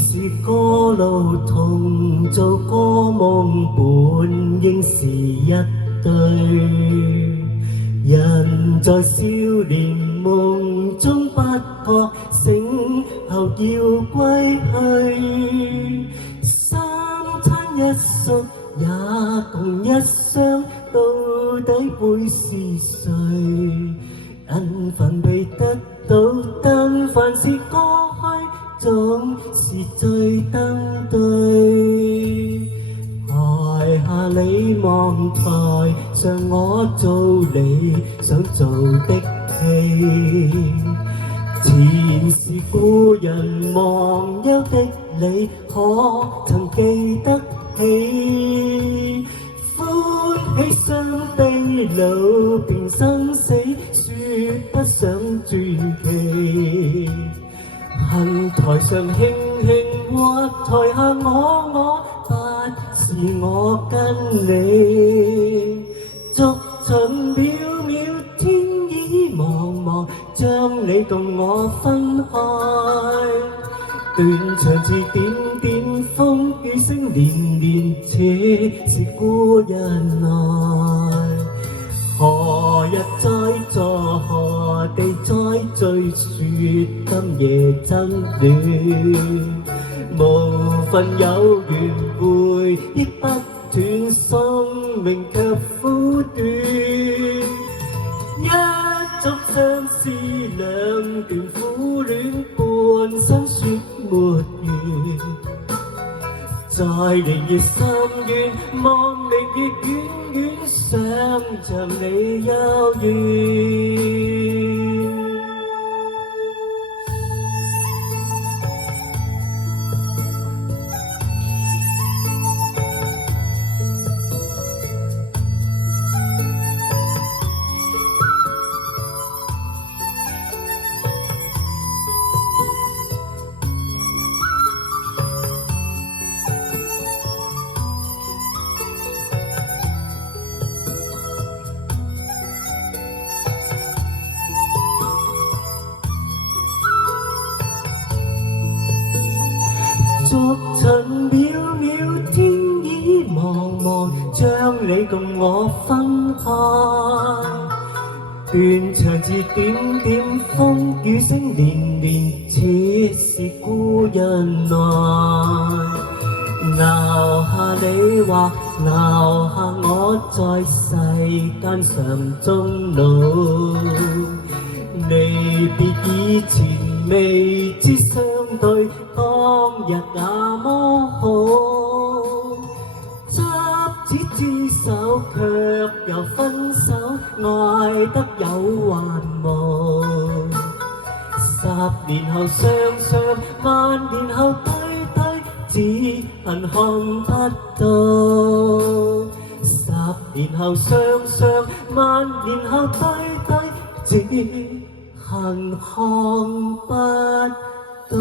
是歌路同做歌夢，本應是一對。人在少年夢中不覺醒後要歸去，三餐一宿也共一雙，到底會是誰？但凡未得到，但凡是過去，總是最登對。台下你望，台上我做你想做的戲。前是故人忘憂的你，可曾記得起？歡喜傷悲老便生死，說不上傳奇。恨台上輕輕或台下我，不是我跟你。逐塵渺渺，天已茫茫，將你共我分開。斷腸字點點，風雨聲連連，似是故人來。何日再坐，何地再聚，說今夜真戀。無份有緣，回憶不斷，生命卻苦短。一盅相思，兩段苦戀，半生說沒完。在年月深遠，望明月遠遠，想像你遙遠。逐塵渺渺，天已茫茫，將你共我分開。斷腸字點點，風雨聲連連，似是故人來。留下你或留下我，在世間上終老。離別以前，未知相對，當日那麼好。執子之手，卻又分手，愛得有還無。10年後雙雙，萬年後對對，只恨看不到。10年後雙雙，萬年後對對，只恨看不到。